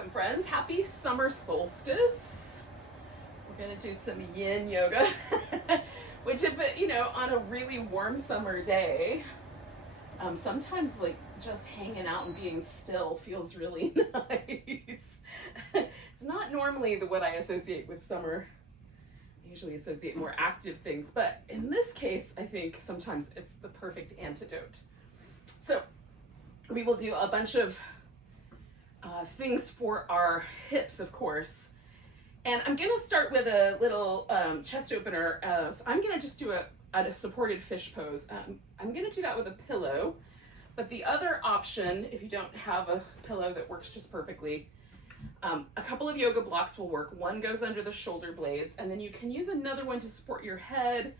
Welcome, friends. Happy summer solstice. We're gonna do some Yin Yoga, which, if it, on a really warm summer day, sometimes like just hanging out and being still feels really nice. It's not normally what I associate with summer. I usually associate more active things, but in this case, I think sometimes it's the perfect antidote. So we will do a bunch of things for our hips, of course. And I'm gonna start with a little chest opener. So I'm gonna just do a supported fish pose. I'm gonna do that with a pillow, but the other option, if you don't have a pillow that works just perfectly, a couple of yoga blocks will work. One goes under the shoulder blades, and then you can use another one to support your head.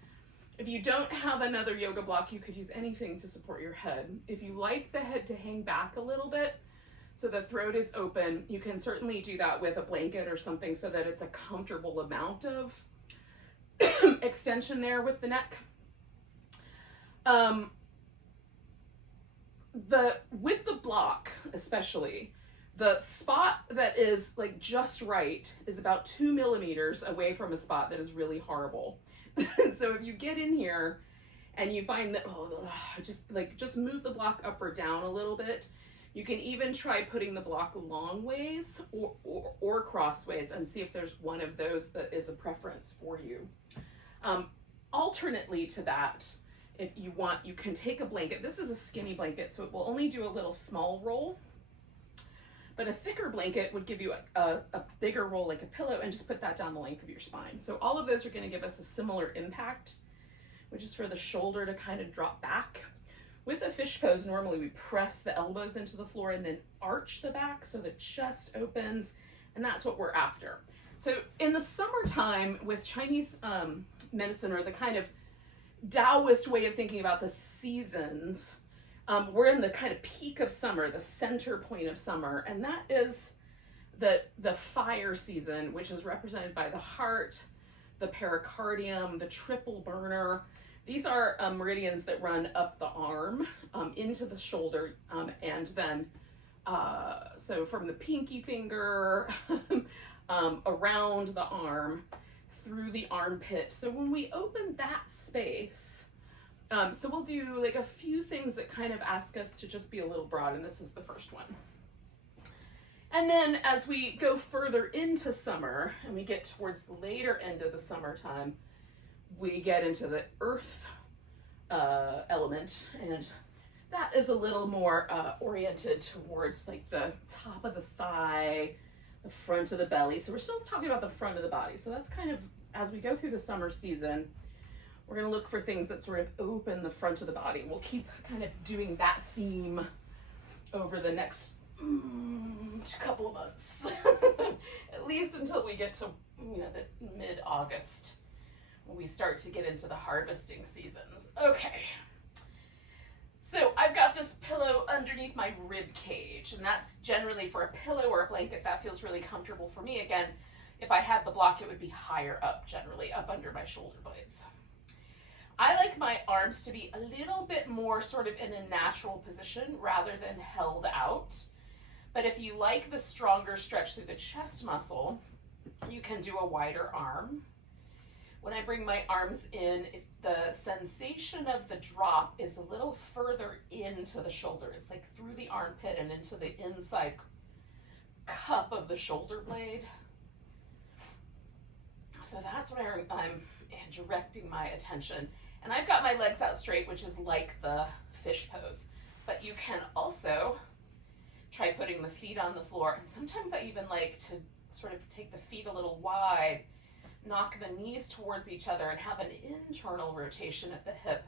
If you don't have another yoga block, you could use anything to support your head. If you like the head to hang back a little bit, so the throat is open, you can certainly do that with a blanket or something so that it's a comfortable amount of extension there with the neck. With the block, especially, the spot that is like just right is about 2 millimeters away from a spot that is really horrible. So if you get in here and you find that, just move the block up or down a little bit. You can even try putting the block long ways or crossways and see if there's one of those that is a preference for you. Alternately to that, if you want, you can take a blanket. This is a skinny blanket, so it will only do a little small roll. But a thicker blanket would give you a bigger roll, like a pillow, and just put that down the length of your spine. So all of those are going to give us a similar impact, which is for the shoulder to kind of drop back. With a fish pose, normally we press the elbows into the floor and then arch the back so the chest opens, and that's what we're after. So in the summertime with Chinese medicine, or the kind of Taoist way of thinking about the seasons, we're in the kind of peak of summer, the center point of summer, and that is the fire season, which is represented by the heart, the pericardium, the triple burner. These are meridians that run up the arm, into the shoulder, and then, so from the pinky finger, around the arm, through the armpit. So when we open that space, so we'll do like a few things that kind of ask us to just be a little broad, and this is the first one. And then as we go further into summer, and we get towards the later end of the summertime, we get into the earth element, and that is a little more oriented towards like the top of the thigh, the front of the belly. So we're still talking about the front of the body. So that's kind of, as we go through the summer season, we're going to look for things that sort of open the front of the body. We'll keep kind of doing that theme over the next couple of months, at least until we get to the mid-August. We start to get into the harvesting seasons. Okay, so I've got this pillow underneath my rib cage, and that's generally for a pillow or a blanket. That feels really comfortable for me. Again, if I had the block, it would be higher up, generally up under my shoulder blades. I like my arms to be a little bit more sort of in a natural position rather than held out. But if you like the stronger stretch through the chest muscle, you can do a wider arm. When I bring my arms in, if the sensation of the drop is a little further into the shoulder, it's like through the armpit and into the inside cup of the shoulder blade. So that's where I'm directing my attention. And I've got my legs out straight, which is like the fish pose. But you can also try putting the feet on the floor. And sometimes I even like to sort of take the feet a little wide, knock the knees towards each other, and have an internal rotation at the hip.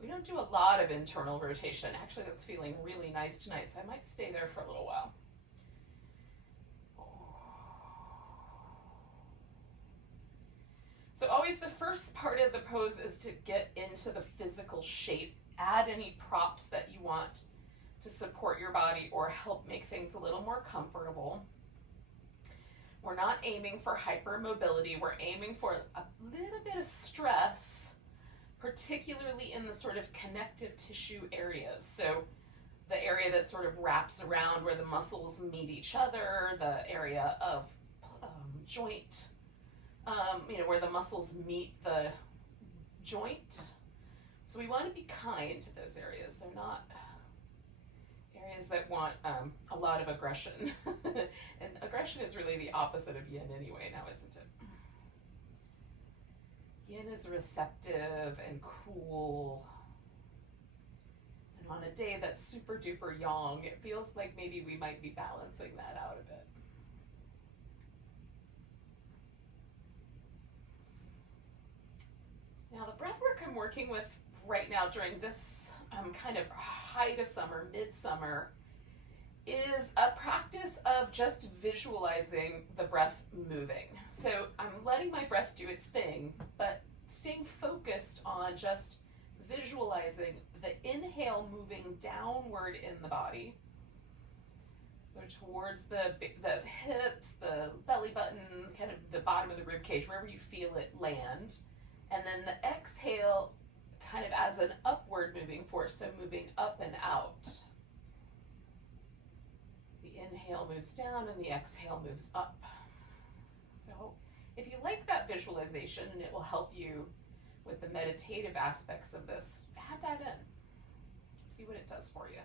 We don't do a lot of internal rotation. Actually, that's feeling really nice tonight, so I might stay there for a little while. So always the first part of the pose is to get into the physical shape. Add any props that you want to support your body or help make things a little more comfortable. We're not aiming for hypermobility. We're aiming for a little bit of stress, particularly in the sort of connective tissue areas. So the area that sort of wraps around where the muscles meet each other, the area of joint, where the muscles meet the joint. So we want to be kind to those areas. They're not areas that want a lot of aggression. And aggression is really the opposite of yin anyway, now isn't it? Yin is receptive and cool. And on a day that's super duper yang, it feels like maybe we might be balancing that out a bit. Now the breath work I'm working with right now during this kind of height of summer, midsummer, is a practice of just visualizing the breath moving. So I'm letting my breath do its thing, but staying focused on just visualizing the inhale moving downward in the body. So towards the hips, the belly button, kind of the bottom of the rib cage, wherever you feel it land. And then the exhale kind of as an upward moving force, so moving up and out. The inhale moves down and the exhale moves up. So if you like that visualization and it will help you with the meditative aspects of this, add that in. See what it does for you.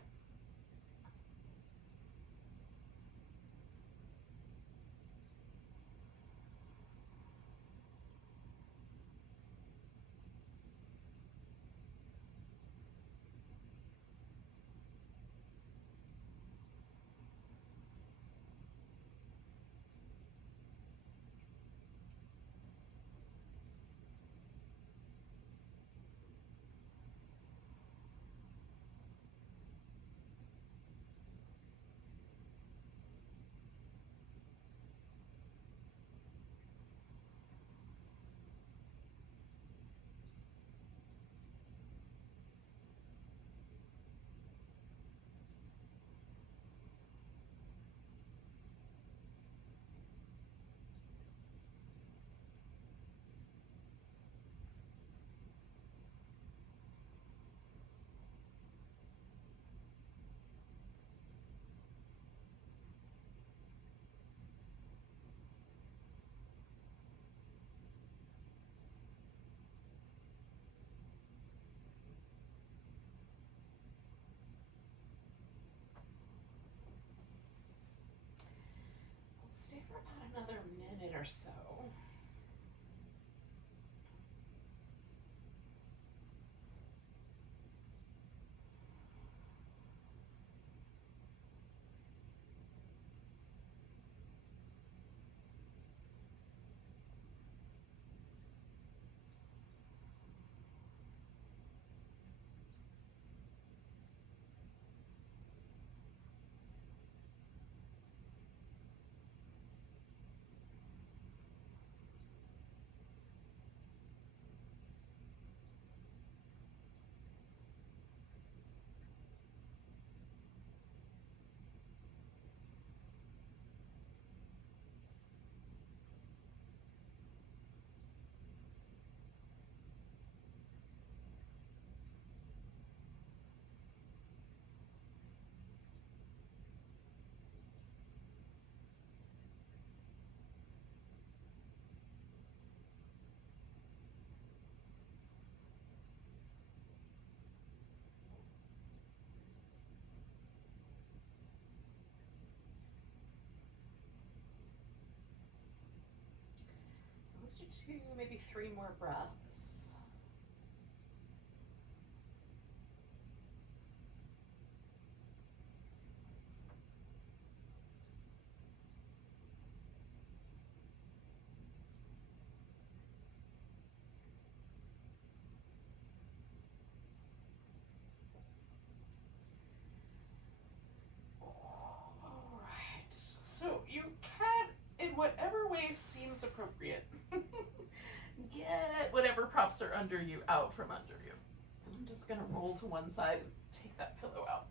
Stay for about another minute or so. Let's do 2, maybe 3 more breaths. All right, so you can, in whatever way seems appropriate, get whatever props are under you out from under you. I'm just gonna roll to one side and take that pillow out.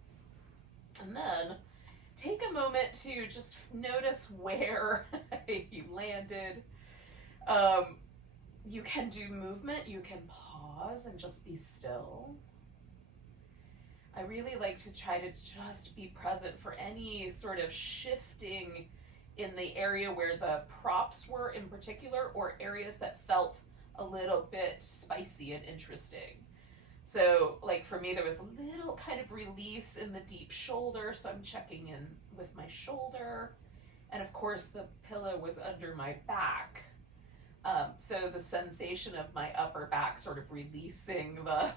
And then take a moment to just notice where you landed. You can do movement, you can pause and just be still. I really like to try to just be present for any sort of shifting in the area where the props were in particular, or areas that felt a little bit spicy and interesting. So like for me, there was a little kind of release in the deep shoulder, so I'm checking in with my shoulder. And of course the pillow was under my back. So the sensation of my upper back sort of releasing the,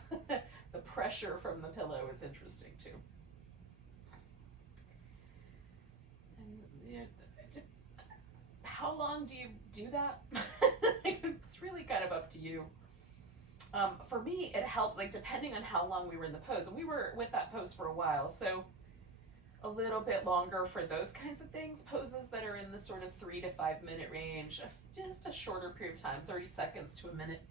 the pressure from the pillow is interesting too. And how long do you do that? It's really kind of up to you. For me, it helped, like depending on how long we were in the pose, and we were with that pose for a while, so a little bit longer for those kinds of things. Poses that are in the sort of 3 to 5 minute range, just a shorter period of time, 30 seconds to a minute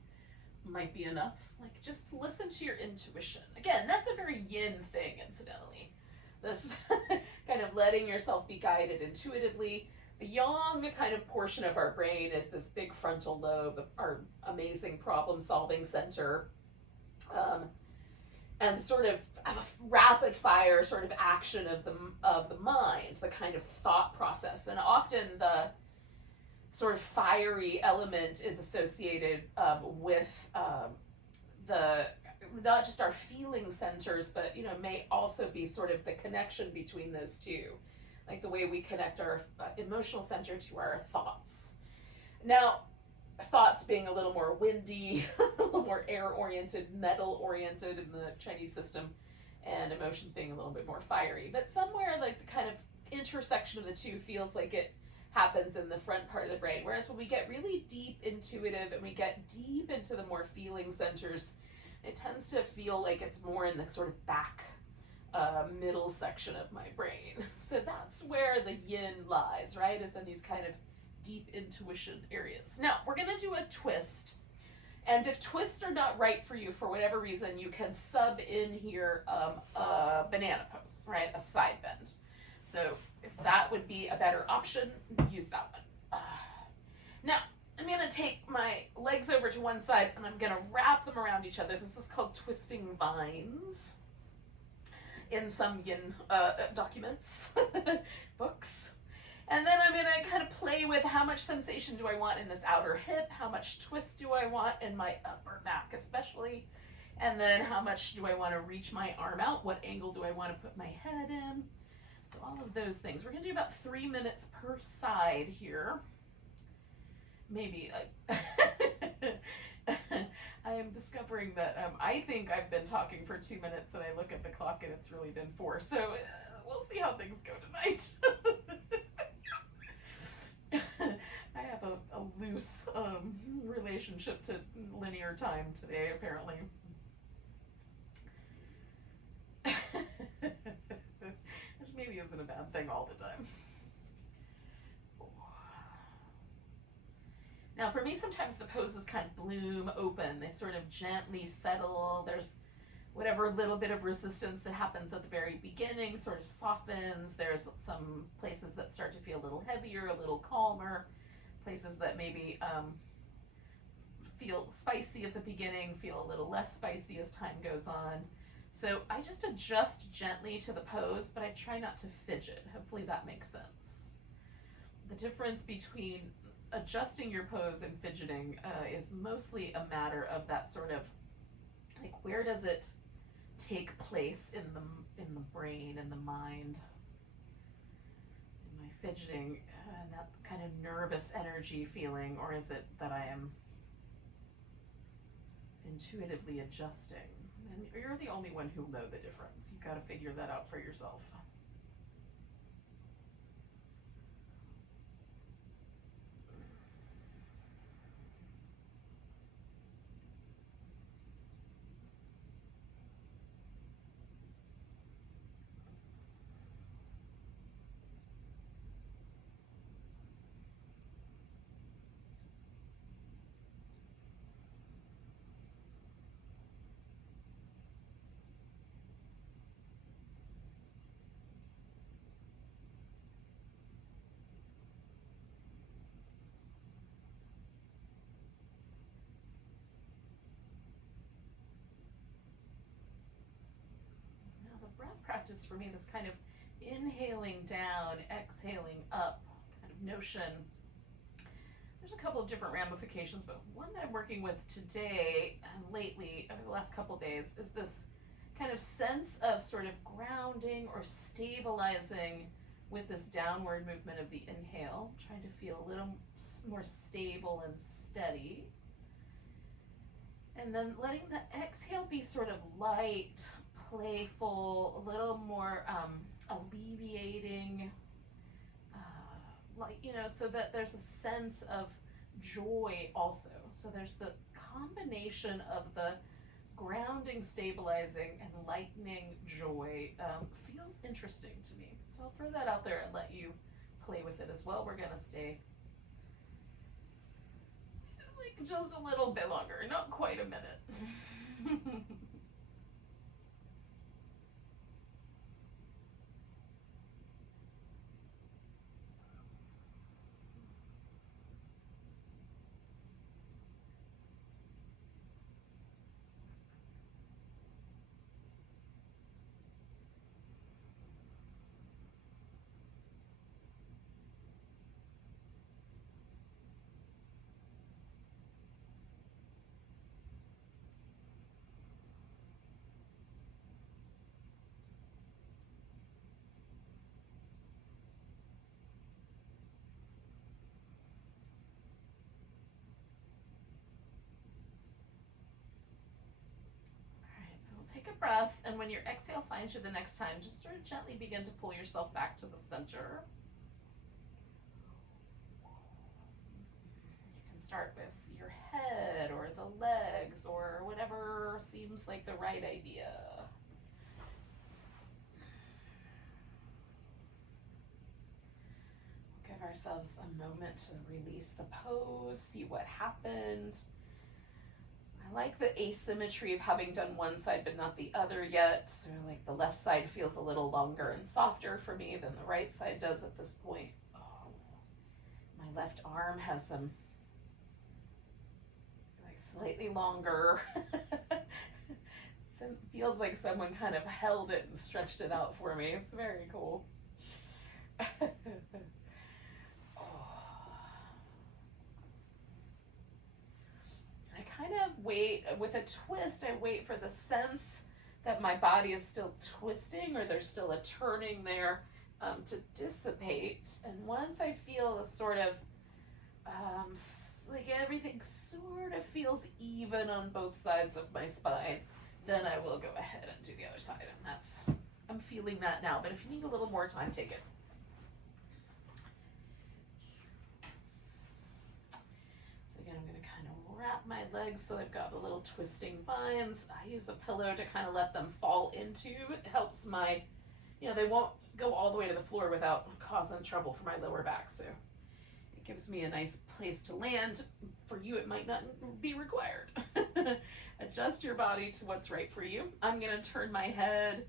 might be enough. Like just listen to your intuition. Again, that's a very yin thing, incidentally. This kind of letting yourself be guided intuitively. The yang kind of portion of our brain is this big frontal lobe, our amazing problem-solving center, and sort of a rapid fire sort of action of the mind, the kind of thought process. And often the sort of fiery element is associated with the not just our feeling centers, but may also be sort of the connection between those two, like the way we connect our emotional center to our thoughts. Now, thoughts being a little more windy, a little more air-oriented, metal-oriented in the Chinese system, and emotions being a little bit more fiery. But somewhere like the kind of intersection of the two feels like it happens in the front part of the brain. Whereas when we get really deep intuitive and we get deep into the more feeling centers, it tends to feel like it's more in the sort of back middle section of my brain. So that's where the yin lies, right? Is in these kind of deep intuition areas. Now, we're going to do a twist. And if twists are not right for you for whatever reason, you can sub in here a banana pose, right? A side bend. So if that would be a better option, use that one. Now, I'm going to take my legs over to one side and I'm going to wrap them around each other. This is called twisting vines in some yin documents, books. And then I'm going to kind of play with how much sensation do I want in this outer hip, how much twist do I want in my upper back especially, and then how much do I want to reach my arm out, what angle do I want to put my head in. So all of those things. We're going to do about 3 minutes per side here. Maybe like I am discovering that I think I've been talking for 2 minutes and I look at the clock and it's really been 4. So we'll see how things go tonight. I have a loose relationship to linear time today, apparently. Which maybe isn't a bad thing all the time. Now for me, sometimes the poses kind of bloom open. They sort of gently settle. There's whatever little bit of resistance that happens at the very beginning sort of softens. There's some places that start to feel a little heavier, a little calmer. Places that maybe feel spicy at the beginning, feel a little less spicy as time goes on. So I just adjust gently to the pose, but I try not to fidget. Hopefully that makes sense. The difference between adjusting your pose and fidgeting is mostly a matter of that sort of, like, where does it take place in the brain and the mind? Am I fidgeting and that kind of nervous energy feeling, or is it that I am intuitively adjusting? And you're the only one who'll know the difference. You've got to figure that out for yourself. breath practice for me, this kind of inhaling down, exhaling up kind of notion. There's a couple of different ramifications, but one that I'm working with today and lately, over the last couple of days, is this kind of sense of sort of grounding or stabilizing with this downward movement of the inhale, trying to feel a little more stable and steady. And then letting the exhale be sort of light, playful, a little more alleviating, so that there's a sense of joy also. So there's the combination of the grounding, stabilizing, and lightening joy feels interesting to me. So I'll throw that out there and let you play with it as well. We're gonna stay like just a little bit longer, not quite a minute. Take a breath, and when your exhale finds you the next time, just sort of gently begin to pull yourself back to the center. You can start with your head or the legs or whatever seems like the right idea. We'll give ourselves a moment to release the pose, see what happens. I like the asymmetry of having done one side but not the other yet. So like the left side feels a little longer and softer for me than the right side does at this point. Oh, my left arm has some like slightly longer. It feels like someone kind of held it and stretched it out for me. It's very cool. Kind of wait with a twist. I wait for the sense that my body is still twisting or there's still a turning there to dissipate. And once I feel a sort of like everything sort of feels even on both sides of my spine, then I will go ahead and do the other side. And I'm feeling that now. But if you need a little more time, take it. Wrap my legs so I've got the little twisting vines. I use a pillow to kind of let them fall into. It helps my, they won't go all the way to the floor without causing trouble for my lower back. So it gives me a nice place to land. For you, it might not be required. Adjust your body to what's right for you. I'm going to turn my head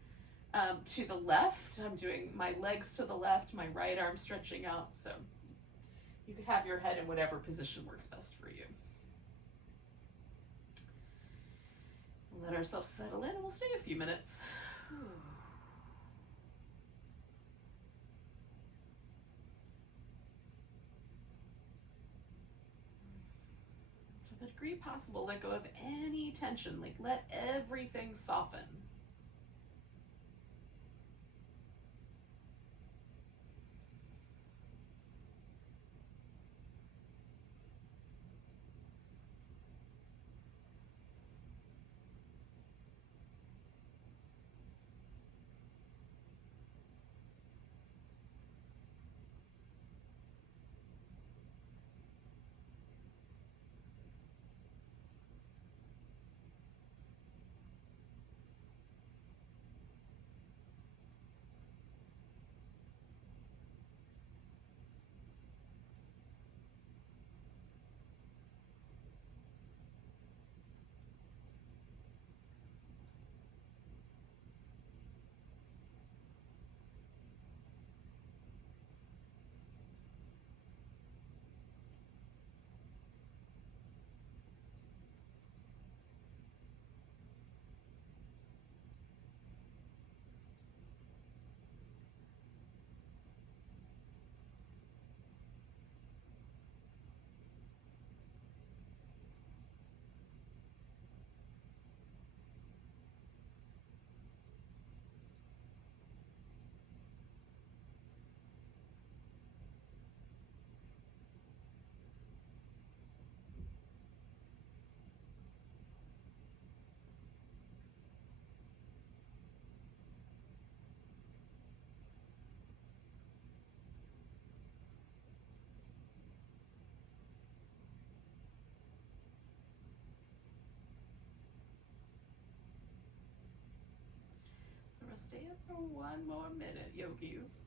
to the left. I'm doing my legs to the left, my right arm stretching out. So you could have your head in whatever position works best for you. Let ourselves settle in and we'll stay a few minutes. To the degree possible, let go of any tension. Like let everything soften. Stay up for one more minute, yogis.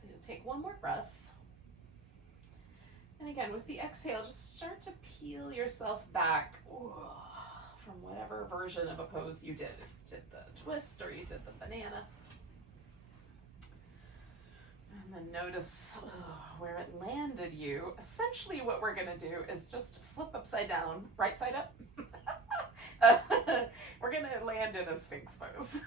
So you'll take one more breath. And again, with the exhale, just start to peel yourself back from whatever version of a pose you did. If you did the twist or you did the banana. And then notice where it landed you. Essentially what we're gonna do is just flip upside down, right side up. We're gonna land in a Sphinx pose.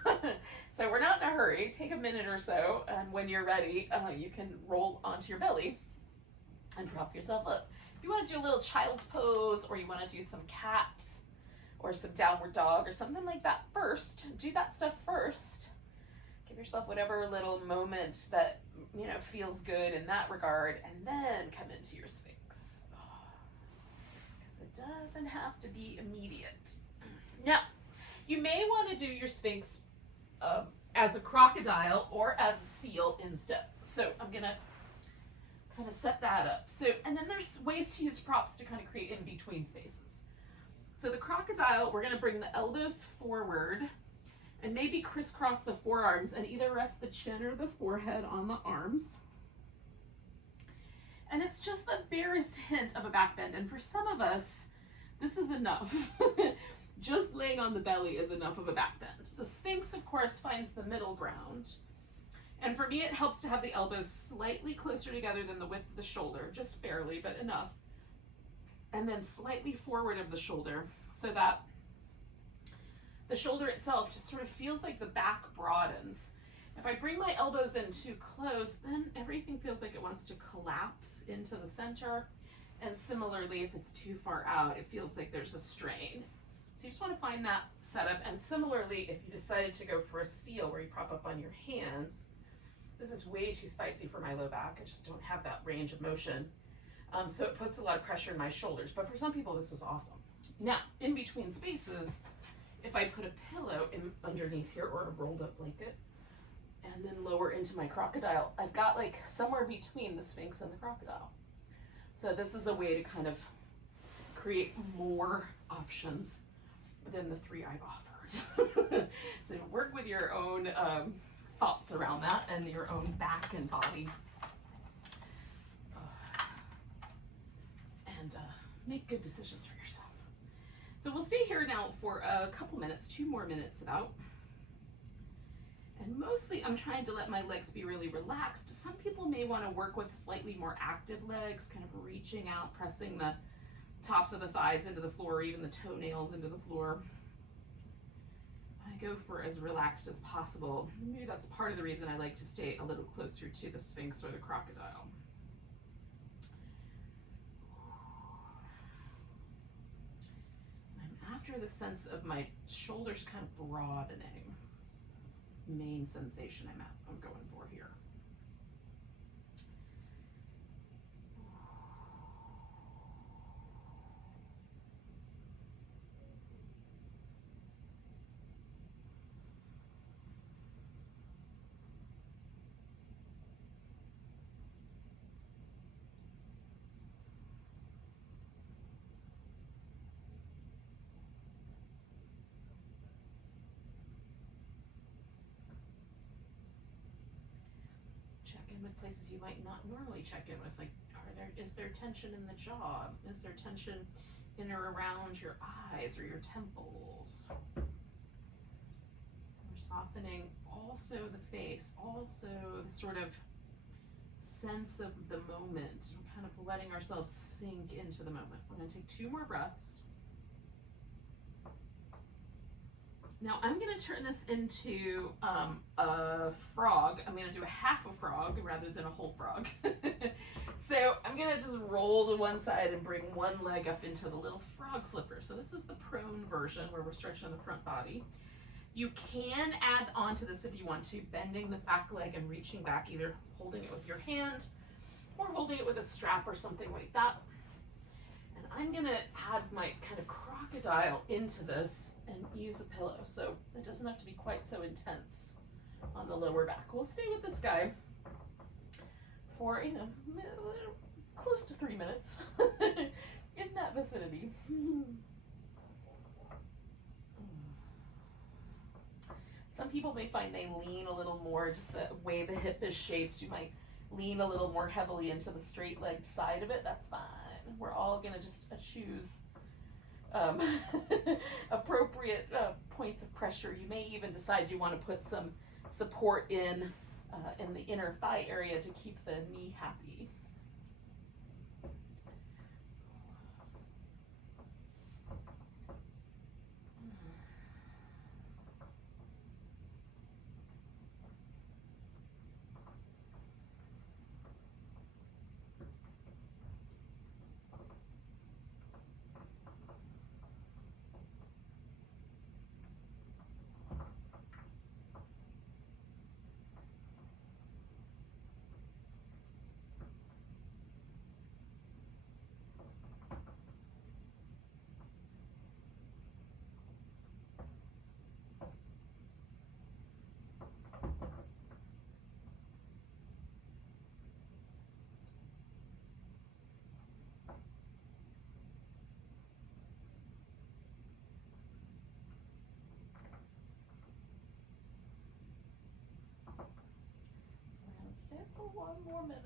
So we're not in a hurry, take a minute or so, and when you're ready, you can roll onto your belly and prop yourself up. If you wanna do a little child's pose, or you wanna do some cat, or some downward dog, or something like that first, do that stuff first. Give yourself whatever little moment that, you know, feels good in that regard, and then come into your Sphinx. Because it doesn't have to be immediate. Now, you may want to do your Sphinx as a crocodile or as a seal instead. So I'm gonna kind of set that up. So, and then there's ways to use props to kind of create in between spaces. So the crocodile, we're gonna bring the elbows forward and maybe crisscross the forearms and either rest the chin or the forehead on the arms. And it's just the barest hint of a back bend. And for some of us, this is enough. Just laying on the belly is enough of a back bend. The Sphinx, of course, finds the middle ground. And for me, it helps to have the elbows slightly closer together than the width of the shoulder, just barely, but enough. And then slightly forward of the shoulder so that the shoulder itself just sort of feels like the back broadens. If I bring my elbows in too close, then everything feels like it wants to collapse into the center. And similarly, if it's too far out, it feels like there's a strain. So you just want to find that setup. And similarly, if you decided to go for a seal where you prop up on your hands, this is way too spicy for my low back. I just don't have that range of motion. So it puts a lot of pressure in my shoulders. But for some people, this is awesome. Now, in between spaces, if I put a pillow in underneath here or a rolled up blanket and then lower into my crocodile, I've got like somewhere between the Sphinx and the crocodile. So this is a way to kind of create more options than the three I've offered. So work with your own thoughts around that and your own back and body. And make good decisions for yourself. So we'll stay here now for a couple minutes, 2 more minutes about. And mostly I'm trying to let my legs be really relaxed. Some people may want to work with slightly more active legs, kind of reaching out, pressing the tops of the thighs into the floor, or even the toenails into the floor. I go for as relaxed as possible. Maybe that's part of the reason I like to stay a little closer to the Sphinx or the crocodile. I'm after the sense of my shoulders kind of broadening. That's the main sensation I'm going for here. With places you might not normally check in with, like is there tension in the jaw? Is there tension in or around your eyes or your temples? We're softening also the face, also the sort of sense of the moment. We're kind of letting ourselves sink into the moment. We're going to take 2 more breaths. Now I'm going to turn this into a frog. I'm going to do a half a frog rather than a whole frog. So I'm going to just roll to one side and bring one leg up into the little frog flipper. So this is the prone version where we're stretching the front body. You can add on to this if you want to, bending the back leg and reaching back, either holding it with your hand or holding it with a strap or something like that. And I'm going to add my kind of crocodile into this and use a pillow, so it doesn't have to be quite so intense on the lower back. We'll stay with this guy for, you know, close to 3 minutes in that vicinity. Some people may find they lean a little more, just the way the hip is shaped. You might lean a little more heavily into the straight legged side of it. That's fine. We're all gonna just choose appropriate points of pressure. You may even decide you want to put some support in the inner thigh area to keep the knee happy. Stay for 1 more minute.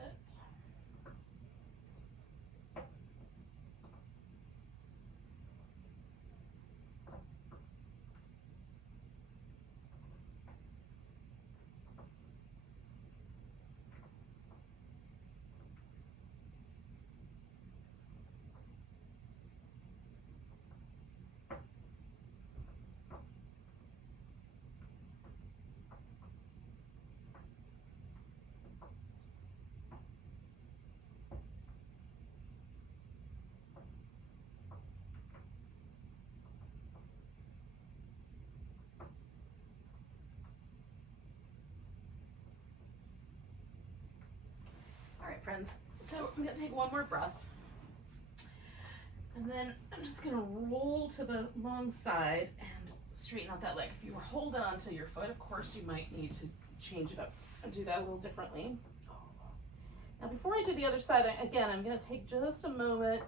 All right, friends, so I'm gonna take 1 more breath. And then I'm just gonna roll to the long side and straighten out that leg. If you were holding onto your foot, of course you might need to change it up and do that a little differently. Now before I do the other side, again, I'm gonna take just a moment,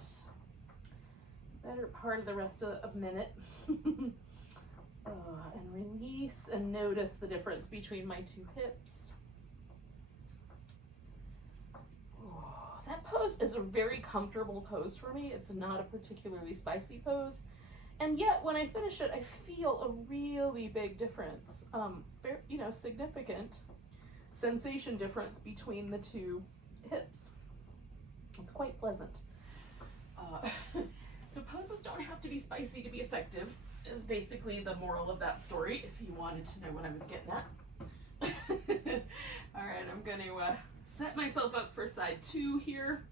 better part of the rest of a minute, and release and notice the difference between my 2 hips. That pose is a very comfortable pose for me. It's not a particularly spicy pose. And yet when I finish it, I feel a really big difference, you know, significant sensation difference between the 2 hips. It's quite pleasant. So poses don't have to be spicy to be effective, is basically the moral of that story, if you wanted to know what I was getting at. All right, I'm going to set myself up for side 2 here.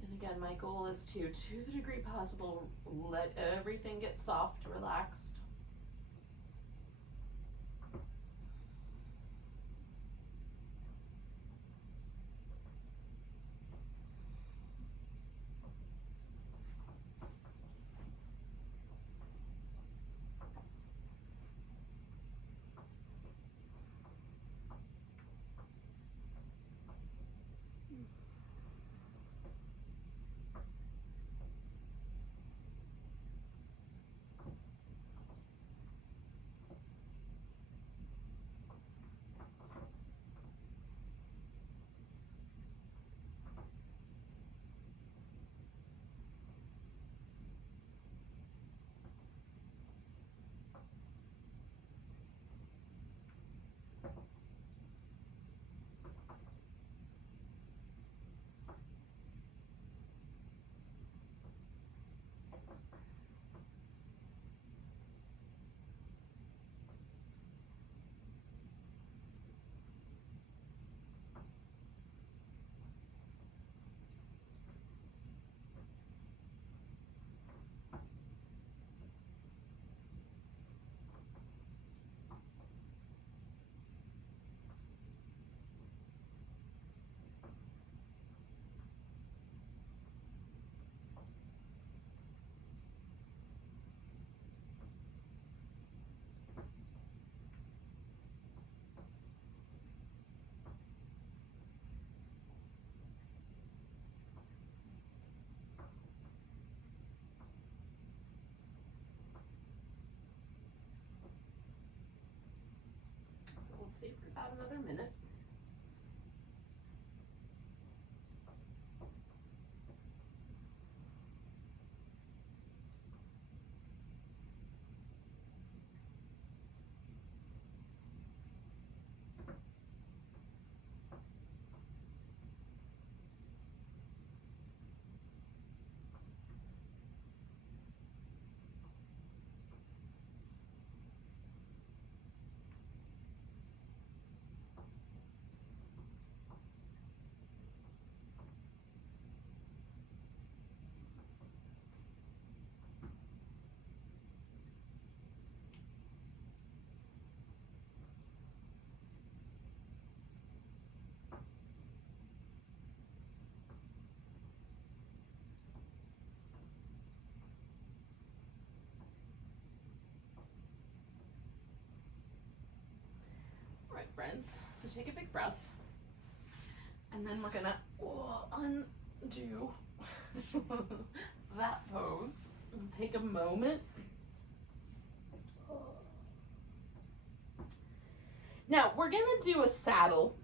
And again, my goal is to the degree possible, let everything get soft, relaxed. stay for about another minute. All right, friends, so take a big breath, and then we're gonna undo that pose and take a moment. Now we're gonna do a saddle,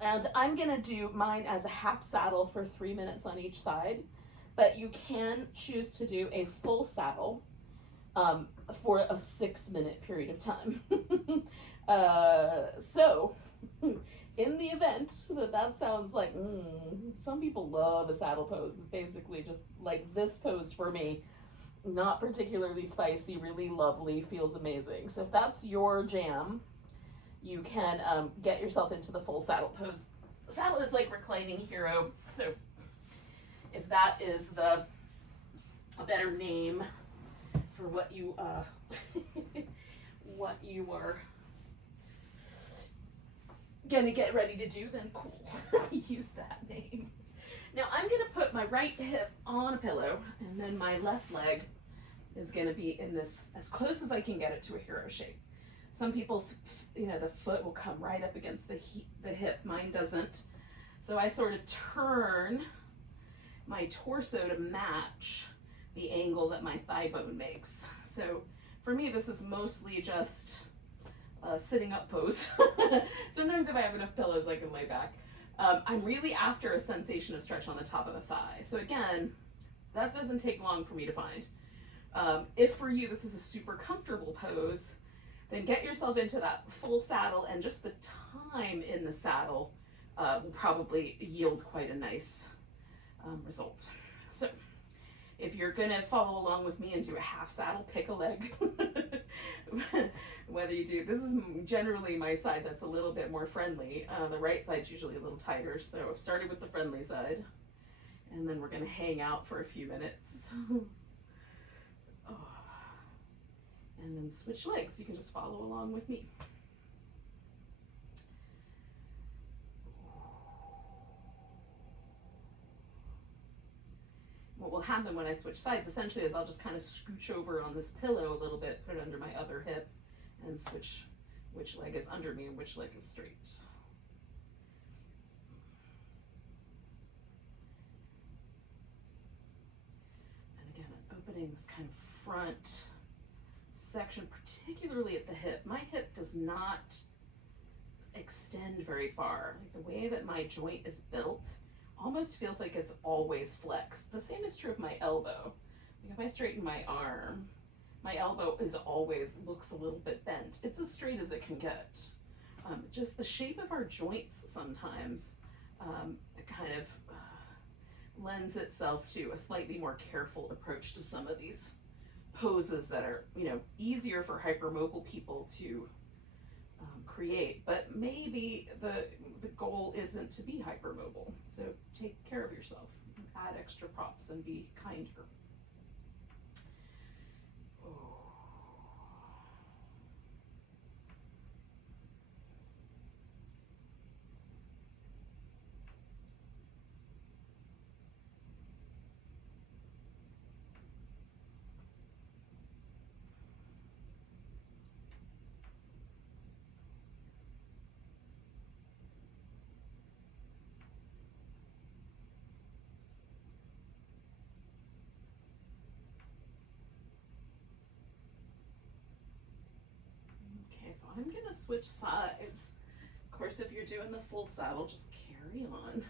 and I'm gonna do mine as a half saddle for 3 minutes on each side, but you can choose to do a full saddle for a 6-minute period of time. So in the event that sounds like, some people love a saddle pose. It's basically just like this pose for me, not particularly spicy, really lovely, feels amazing. So if that's your jam, you can get yourself into the full saddle pose. Saddle is like reclining hero. So if that is a better name for what you what you are gonna get ready to do, then cool. Use that name. Now I'm gonna put my right hip on a pillow, and then my left leg is gonna be in this, as close as I can get it to a hero shape. Some people's, the foot will come right up against the hip. Mine doesn't. So I sort of turn my torso to match the angle that my thigh bone makes. So for me, this is mostly just a sitting up pose. Sometimes if I have enough pillows, I can lay back. I'm really after a sensation of stretch on the top of the thigh. So again, that doesn't take long for me to find. If for you, this is a super comfortable pose, then get yourself into that full saddle, and just the time in the saddle will probably yield quite a nice result. So if you're gonna follow along with me and do a half saddle, pick a leg. Whether you do, this is generally my side that's a little bit more friendly. The right side's usually a little tighter, so I've started with the friendly side, and then we're gonna hang out for a few minutes. And then switch legs. You can just follow along with me. What will happen when I switch sides essentially is I'll just kind of scooch over on this pillow a little bit, put it under my other hip, and switch which leg is under me and which leg is straight. And again, I'm opening this kind of front section, particularly at the hip. My hip does not extend very far. Like the way that my joint is built almost feels like it's always flexed. The same is true of my elbow. Like if I straighten my arm, my elbow is always looks a little bit bent. It's as straight as it can get. Just the shape of our joints sometimes kind of lends itself to a slightly more careful approach to some of these poses that are, easier for hypermobile people to create, but maybe the goal isn't to be hypermobile. So take care of yourself, add extra props, and be kinder. so I'm gonna switch sides. Of course, if you're doing the full saddle, just carry on.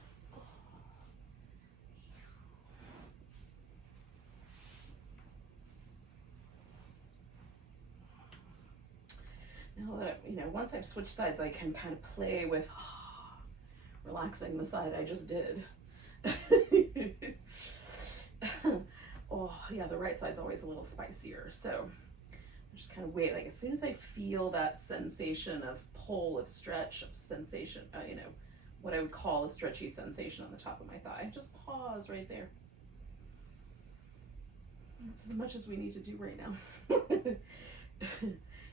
Now that, you know, once I've switched sides, I can kind of play with relaxing the side I just did. Oh, yeah, the right side's always a little spicier. So I'm just kind of wait, like as soon as I feel that sensation of pull, of stretch, of sensation, you know, what I would call a stretchy sensation on the top of my thigh, just pause right there. That's as much as we need to do right now.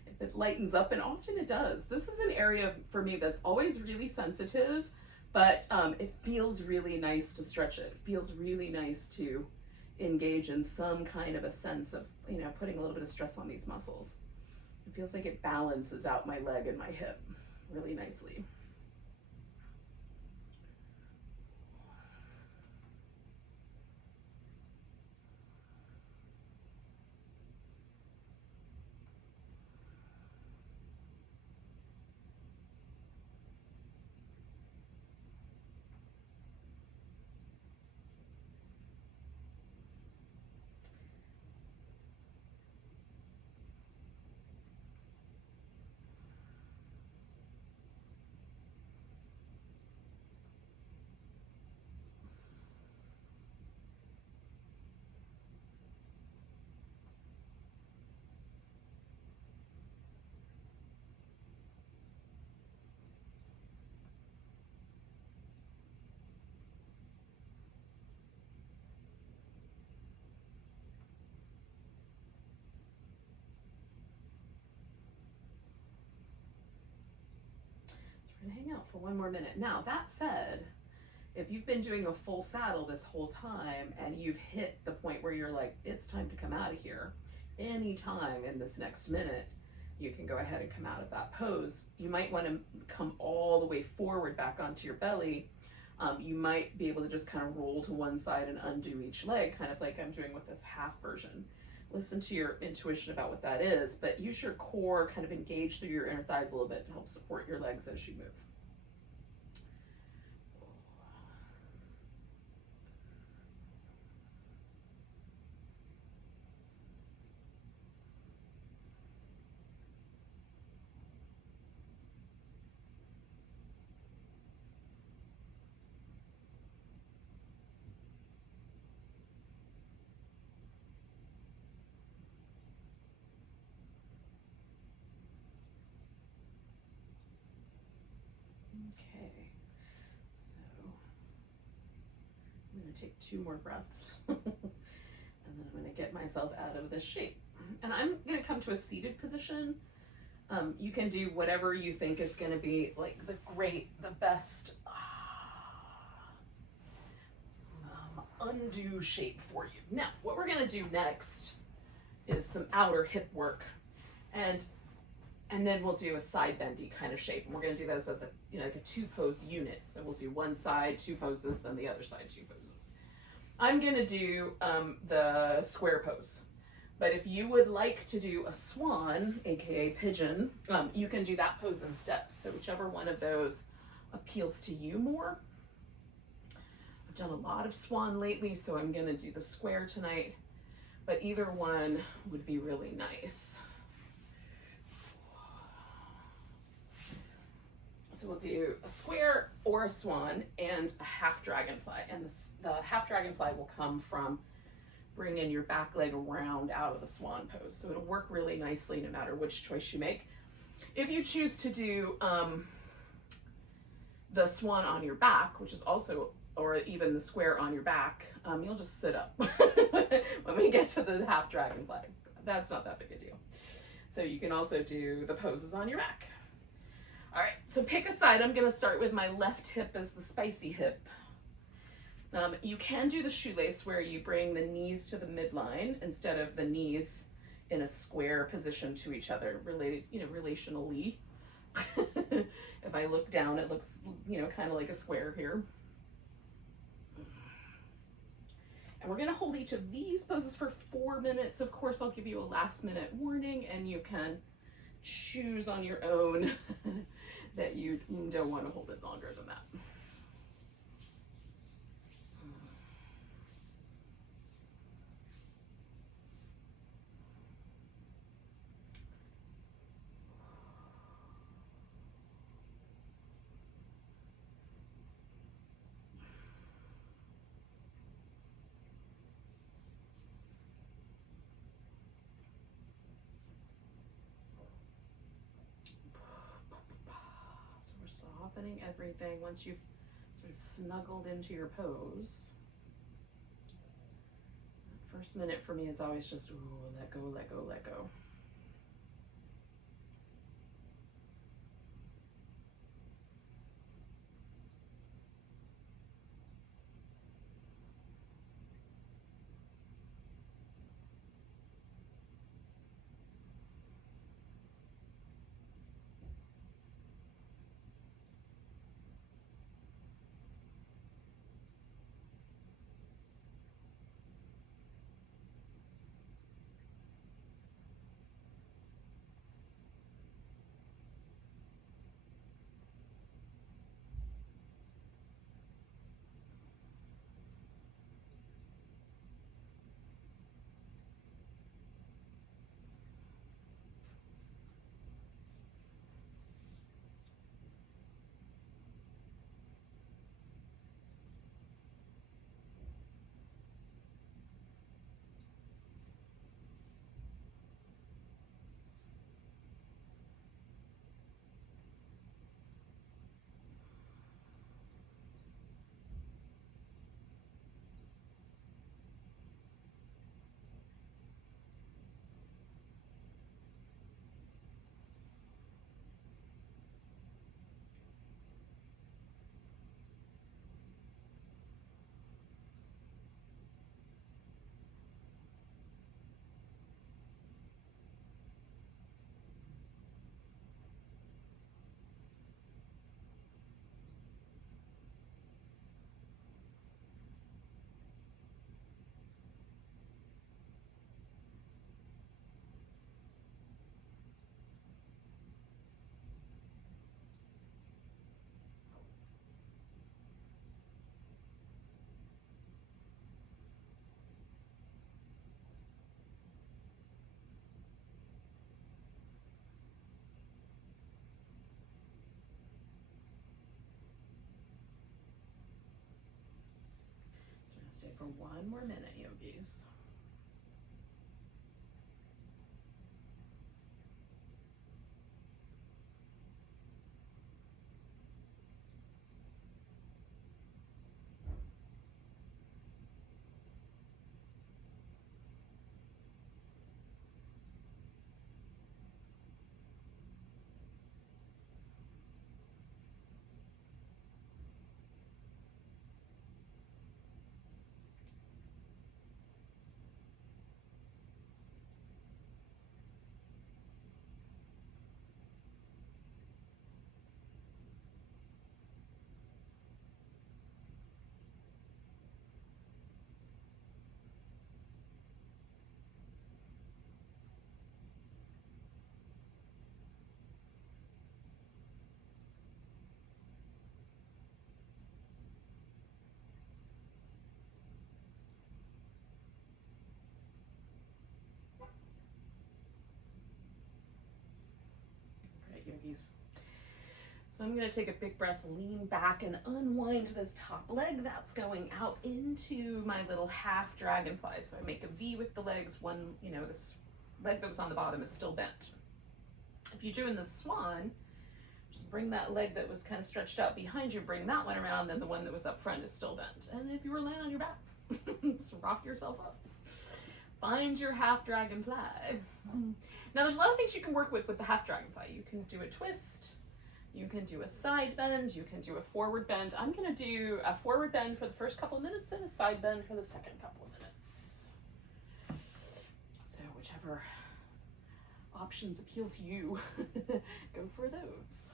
If it lightens up, and often it does. This is an area for me that's always really sensitive, but it feels really nice to stretch it. It feels really nice to engage in some kind of a sense of, you know, putting a little bit of stress on these muscles. It feels like it balances out my leg and my hip really nicely. We're gonna hang out for one more minute. Now, that said, if you've been doing a full saddle this whole time and you've hit the point where you're like, it's time to come out of here, anytime in this next minute, you can go ahead and come out of that pose. You might want to come all the way forward back onto your belly. You might be able to just kind of roll to one side and undo each leg, kind of like I'm doing with this half version. Listen to your intuition about what that is, but use your core, kind of engage through your inner thighs a little bit to help support your legs as you move. Okay, so I'm going to take 2 more breaths and then I'm going to get myself out of this shape. And I'm going to come to a seated position. You can do whatever you think is going to be like the best undo shape for you. Now, what we're going to do next is some outer hip work. And then we'll do a side bendy kind of shape. And we're going to do those as a, you know, like a 2-pose unit. So we'll do one side, 2 poses, then the other side, 2 poses. I'm going to do the square pose. But if you would like to do a swan, aka pigeon, you can do that pose in steps. So whichever one of those appeals to you more. I've done a lot of swan lately, so I'm going to do the square tonight. But either one would be really nice. So we'll do a square or a swan and a half dragonfly. And the half dragonfly will come from bringing your back leg around out of the swan pose. So it'll work really nicely no matter which choice you make. If you choose to do the swan on your back, which is also, or even the square on your back, you'll just sit up when we get to the half dragonfly. That's not that big a deal. So you can also do the poses on your back. All right, so pick a side. I'm gonna start with my left hip as the spicy hip. You can do the shoelace where you bring the knees to the midline instead of the knees in a square position to each other, related, you know, relationally. If I look down, it looks, you know, kind of like a square here. And we're gonna hold each of these poses for 4 minutes. Of course, I'll give you a last minute warning and you can choose on your own that you don't want to hold it longer than that. So we're softening everything once you've sort of snuggled into your pose. That first minute for me is always just, ooh, let go, let go, let go. Stay for one more minute, yogis. Right, yogis. So I'm going to take a big breath, lean back and unwind this top leg. That's going out into my little half dragonfly. So I make a V with the legs. One, this leg that was on the bottom is still bent. If you're doing the swan, just bring that leg that was kind of stretched out behind you, bring that one around, and the one that was up front is still bent. And if you were laying on your back, just rock yourself up. Find your half dragonfly. Now there's a lot of things you can work with the half dragonfly. You can do a twist, you can do a side bend, you can do a forward bend. I'm gonna do a forward bend for the first couple of minutes and a side bend for the second couple of minutes. So whichever options appeal to you, go for those.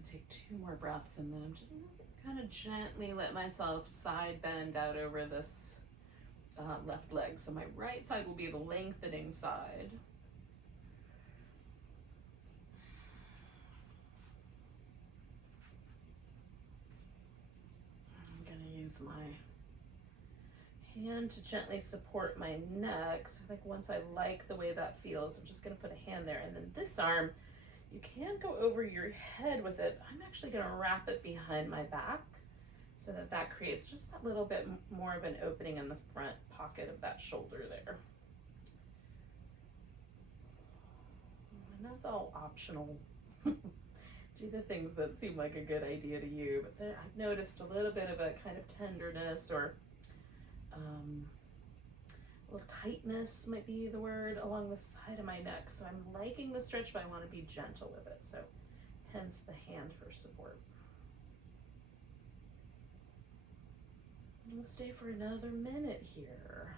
going to take 2 more breaths, and then I'm just going to kind of gently let myself side bend out over this left leg. So my right side will be the lengthening side. I'm going to use my hand to gently support my neck. So I think once I like the way that feels, I'm just going to put a hand there. And then this arm, you can go over your head with it. I'm actually going to wrap it behind my back so that that creates just that little bit more of an opening in the front pocket of that shoulder there. And that's all optional. Do the things that seem like a good idea to you. But then I've noticed a little bit of a kind of tenderness, or a little tightness might be the word, along the side of my neck. So I'm liking the stretch, but I want to be gentle with it. So hence the hand for support. We'll stay for another minute here.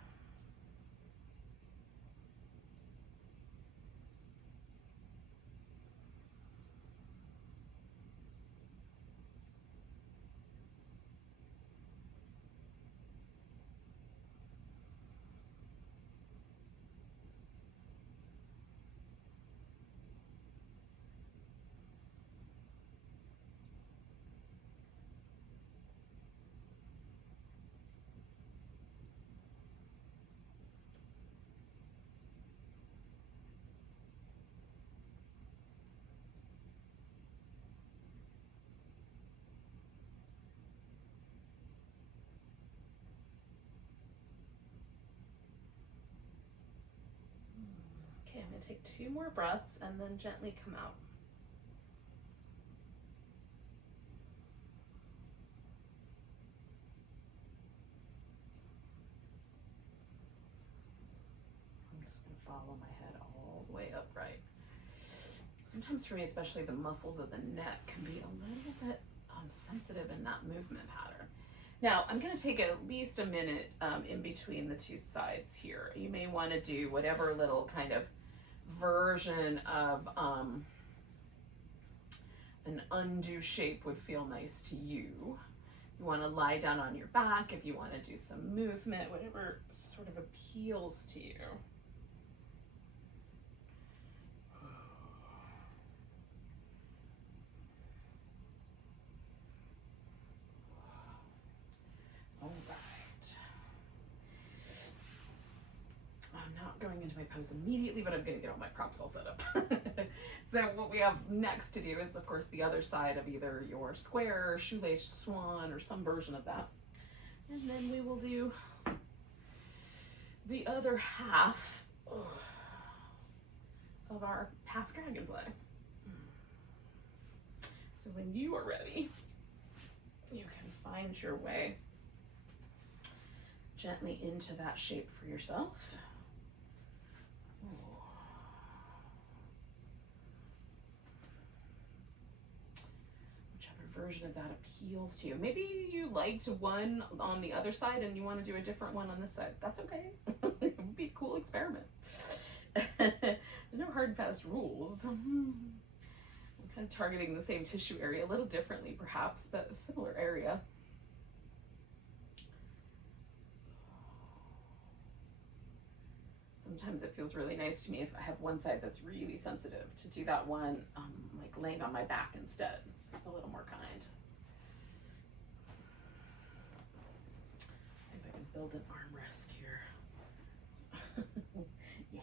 Okay, I'm going to take 2 more breaths and then gently come out. I'm just going to follow my head all the way upright. Sometimes for me, especially the muscles of the neck can be a little bit sensitive in that movement pattern. Now, I'm going to take at least a minute in between the 2 sides here. You may want to do whatever little kind of version of an undo shape would feel nice to you. You want to lie down on your back if you want to do some movement, whatever sort of appeals to you. All right. I'm not going into my pose immediately, but I'm going to get all my props all set up. So what we have next to do is, of course, the other side of either your square, shoelace, swan, or some version of that. And then we will do the other half of our half dragonfly. So when you are ready, you can find your way gently into that shape for yourself. Whichever version of that appeals to you. Maybe you liked one on the other side and you want to do a different one on this side. That's okay. It would be a cool experiment. There's no hard and fast rules. I'm kind of targeting the same tissue area a little differently perhaps, but a similar area. Sometimes it feels really nice to me if I have one side that's really sensitive to do that one like laying on my back instead. So it's a little more kind. Let's see if I can build an armrest here. Yeah.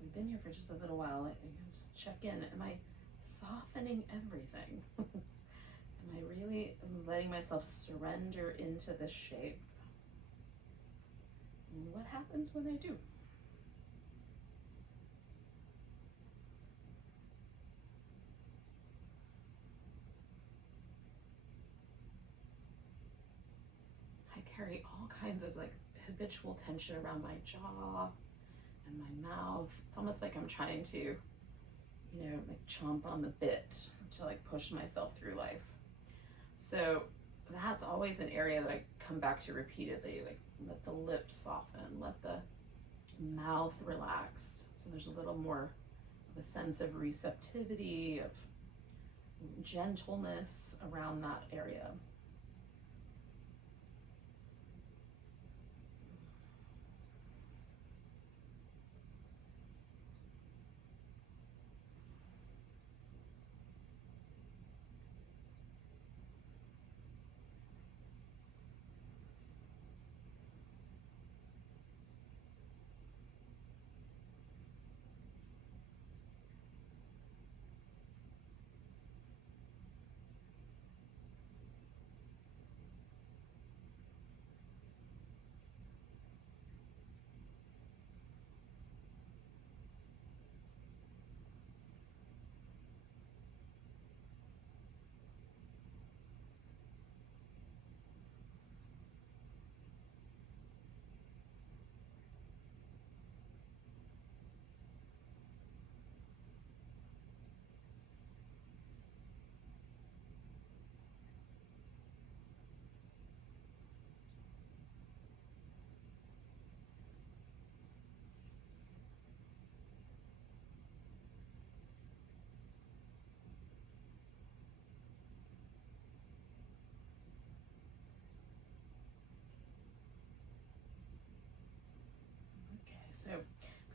We've been here for just a little while. I just check in. Am I softening everything? Am I really letting myself surrender into this shape? And what happens when I do? carry all kinds of like habitual tension around my jaw and my mouth. It's almost like I'm trying to, you know, like chomp on the bit to like push myself through life. So that's always an area that I come back to repeatedly, like let the lips soften, let the mouth relax. So there's a little more of a sense of receptivity, of gentleness around that area. So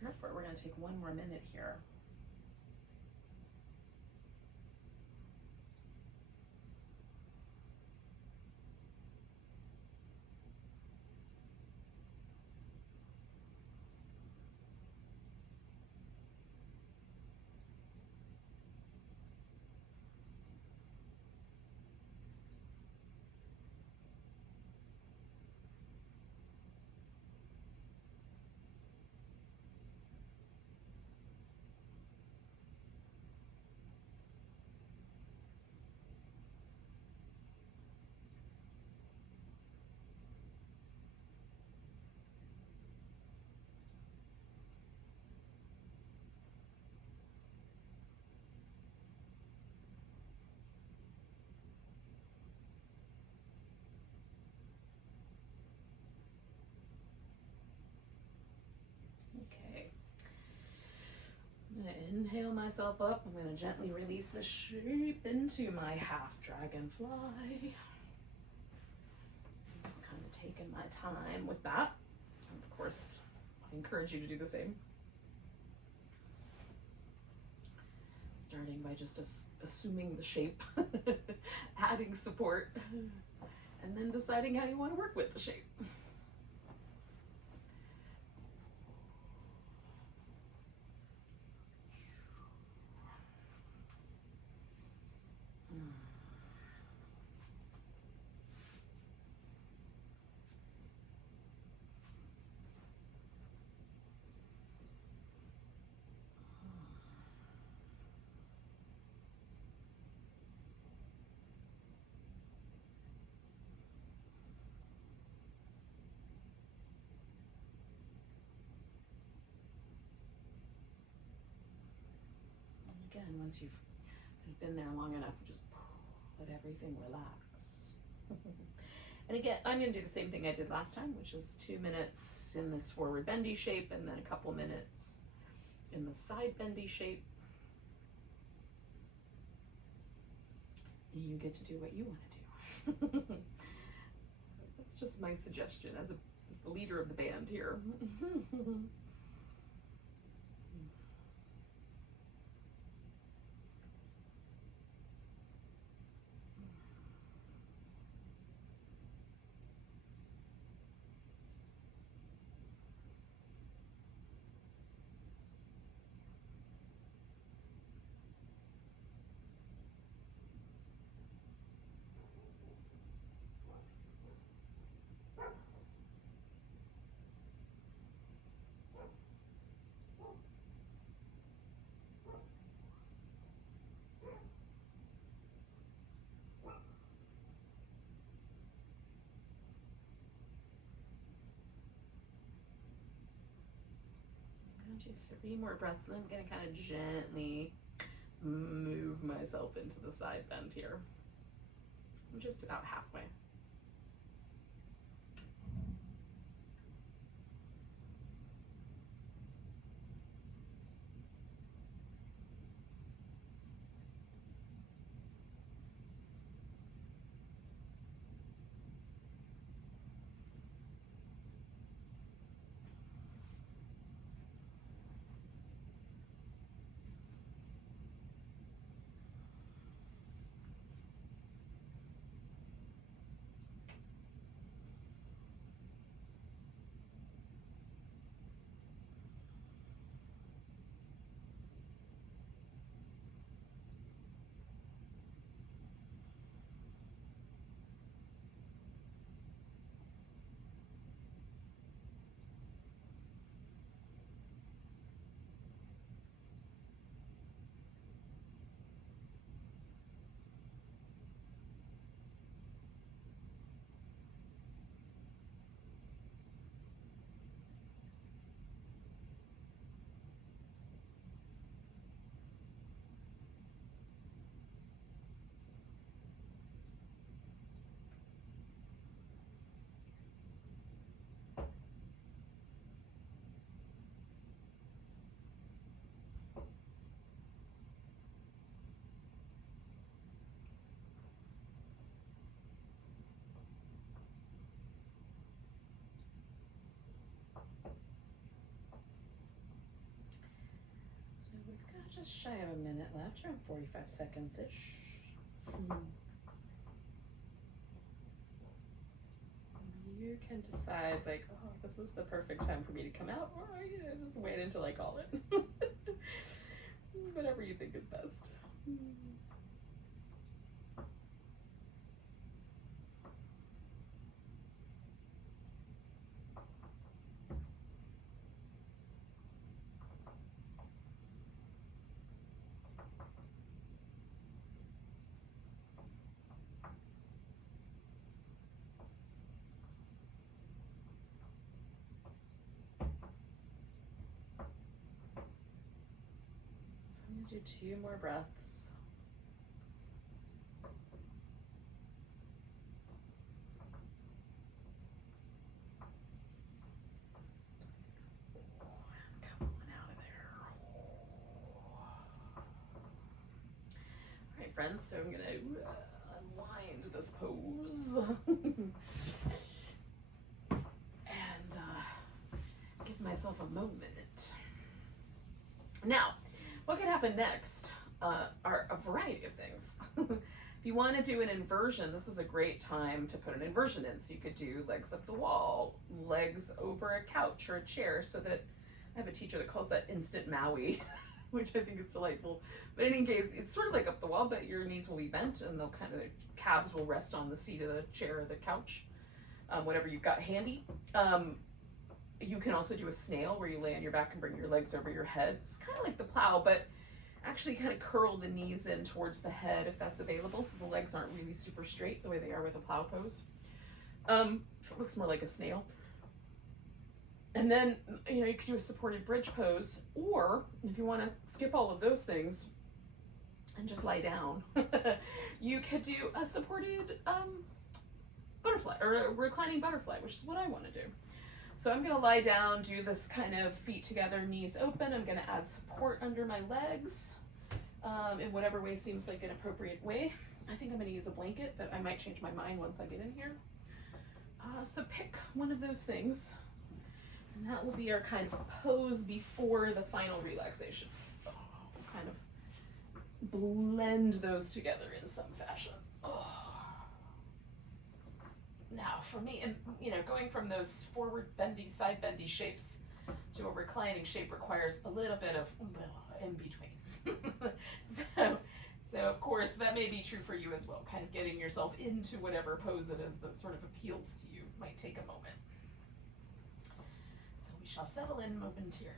therefore, we're going to take one more minute here. Okay. So I'm going to inhale myself up. I'm going to gently release the shape into my half dragonfly. I'm just kind of taking my time with that. And of course, I encourage you to do the same. Starting by just assuming the shape, adding support, and then deciding how you want to work with the shape. Again, once you've been there long enough, just let everything relax. And again, I'm going to do the same thing I did last time, which is 2 minutes in this forward bendy shape and then a couple minutes in the side bendy shape. You get to do what you want to do. That's just my suggestion as the leader of the band here. do 3 more breaths, and I'm gonna kind of gently move myself into the side bend here. I'm just about halfway. We've got just shy of a minute left, around 45 seconds-ish. You can decide, like, oh, this is the perfect time for me to come out, or just wait until I call it. Whatever you think is best. I'm going to do 2 more breaths. Come on out of there. All right, friends, so I'm going to unwind this pose. And give myself a moment. Now, what could happen next are a variety of things. If you want to do an inversion, this is a great time to put an inversion in. So you could do legs up the wall, legs over a couch or a chair, so that I have a teacher that calls that instant Maui, which I think is delightful. But in any case, it's sort of like up the wall, but your knees will be bent and they'll kind of, the calves will rest on the seat of the chair or the couch, whatever you've got handy. You can also do a snail where you lay on your back and bring your legs over your head. It's kind of like the plow, but actually kind of curl the knees in towards the head if that's available, so the legs aren't really super straight the way they are with a plow pose. So it looks more like a snail. And then, you could do a supported bridge pose, or if you want to skip all of those things and just lie down, you could do a supported butterfly, or a reclining butterfly, which is what I want to do. So I'm going to lie down, do this kind of feet together, knees open. I'm going to add support under my legs in whatever way seems like an appropriate way. I think I'm going to use a blanket, but I might change my mind once I get in here. So pick one of those things, and that will be our kind of pose before the final relaxation. Kind of blend those together in some fashion. Now, for me, and going from those forward bendy, side bendy shapes to a reclining shape requires a little bit of in between. So of course, that may be true for you as well. Kind of getting yourself into whatever pose it is that sort of appeals to you might take a moment. So we shall settle in momentarily.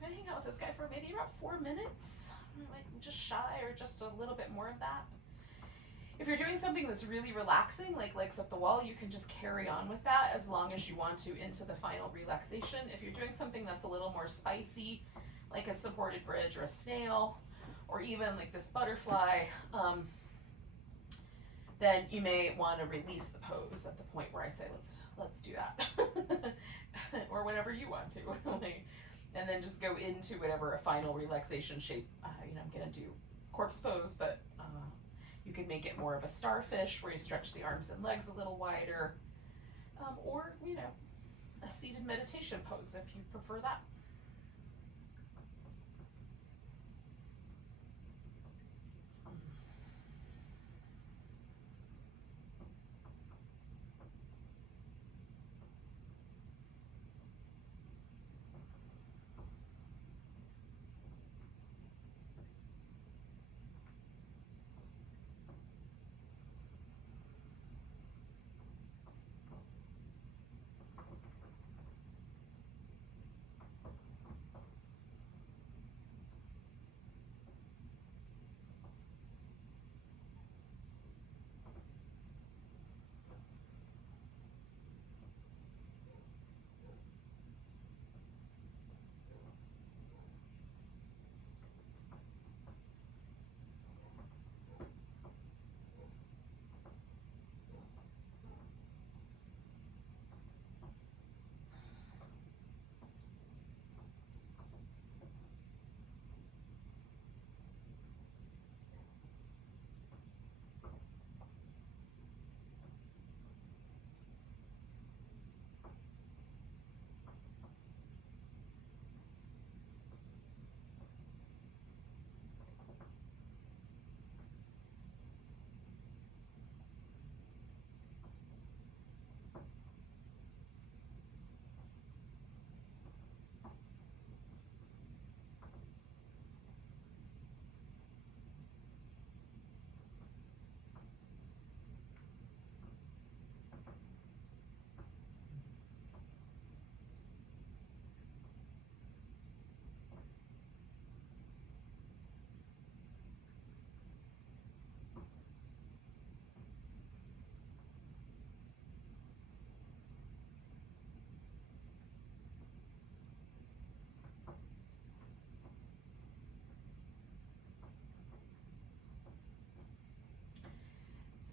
I'm gonna hang out with this guy for maybe about 4 minutes, like just shy or just a little bit more of that. If you're doing something that's really relaxing, like legs up the wall, you can just carry on with that as long as you want to into the final relaxation. If you're doing something that's a little more spicy, like a supported bridge or a snail, or even like this butterfly, then you may want to release the pose at the point where I say, let's do that. Or whenever you want to. And then just go into whatever a final relaxation shape. I'm gonna do corpse pose, but you can make it more of a starfish where you stretch the arms and legs a little wider, or a seated meditation pose if you prefer that.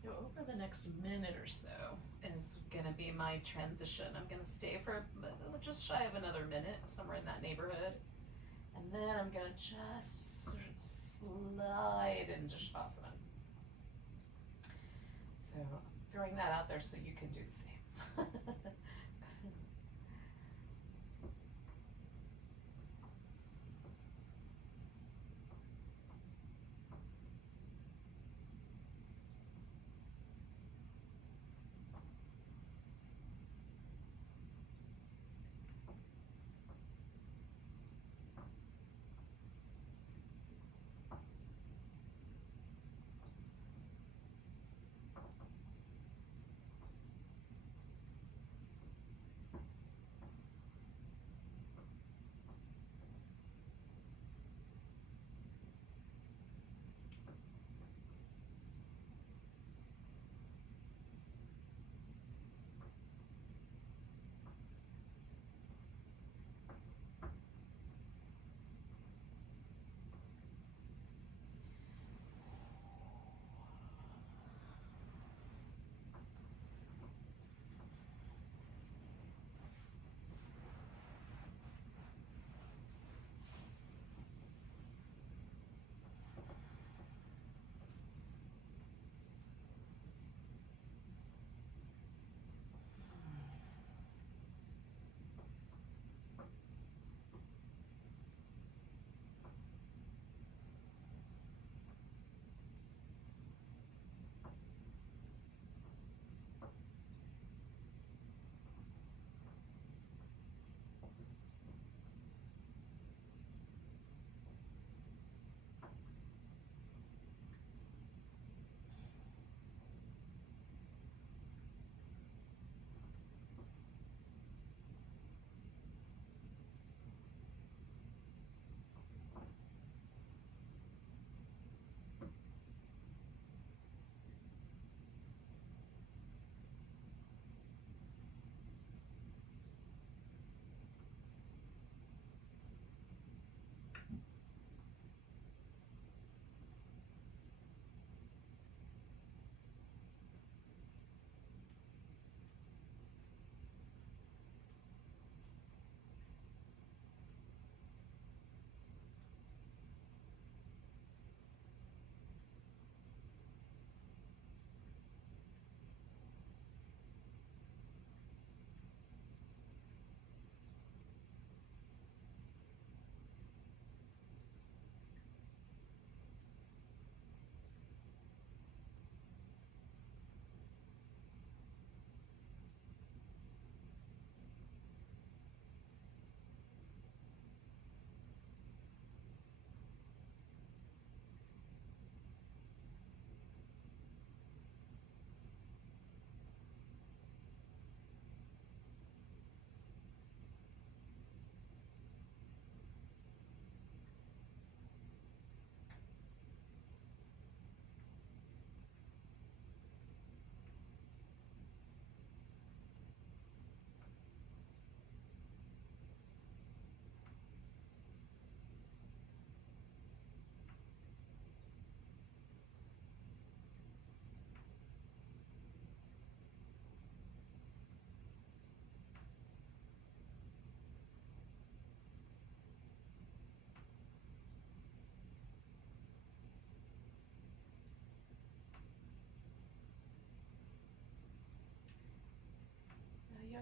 So over the next minute or so is going to be my transition. I'm going to stay for just shy of another minute, somewhere in that neighborhood. And then I'm going to just sort of slide into Shavasana. So throwing that out there so you can do the same.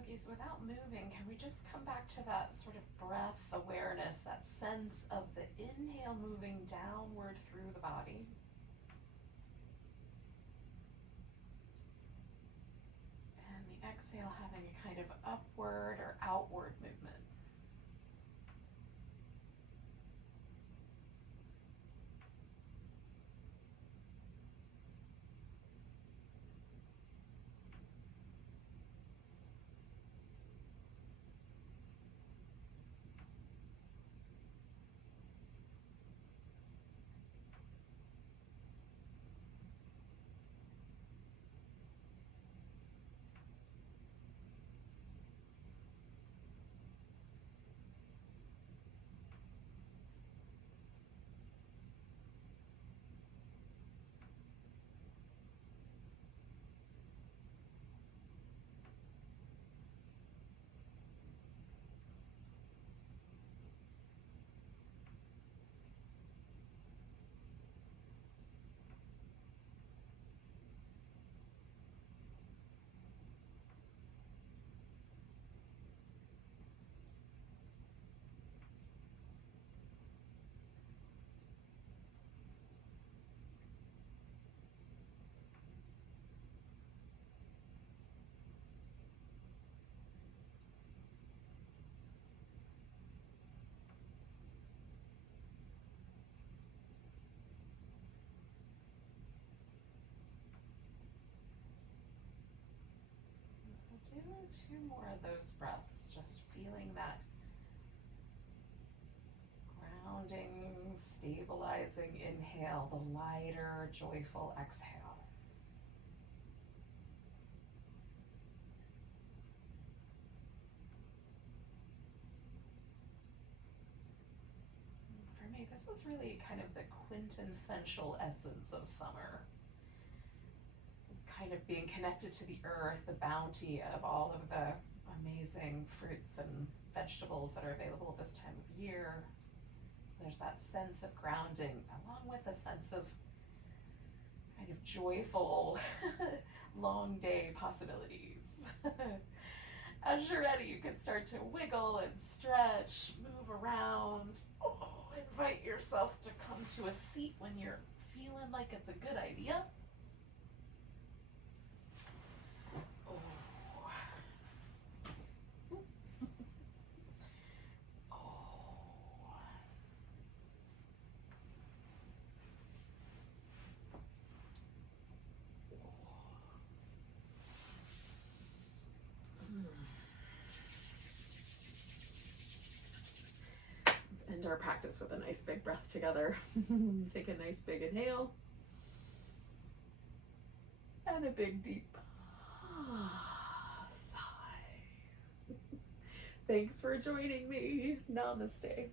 Yogis, without moving, can we just come back to that sort of breath awareness, that sense of the inhale moving downward through the body? And the exhale having a kind of upward or outward movement. Do 2 more of those breaths, just feeling that grounding, stabilizing inhale, the lighter, joyful exhale. For me, this is really kind of the quintessential essence of summer. Kind of being connected to the earth, the bounty of all of the amazing fruits and vegetables that are available this time of year. So there's that sense of grounding, along with a sense of kind of joyful long day possibilities. As you're ready, you can start to wiggle and stretch, move around. Invite yourself to come to a seat when you're feeling like it's a good idea. End our practice with a nice big breath together. Take a nice big inhale and a big deep sigh. Thanks for joining me. Namaste.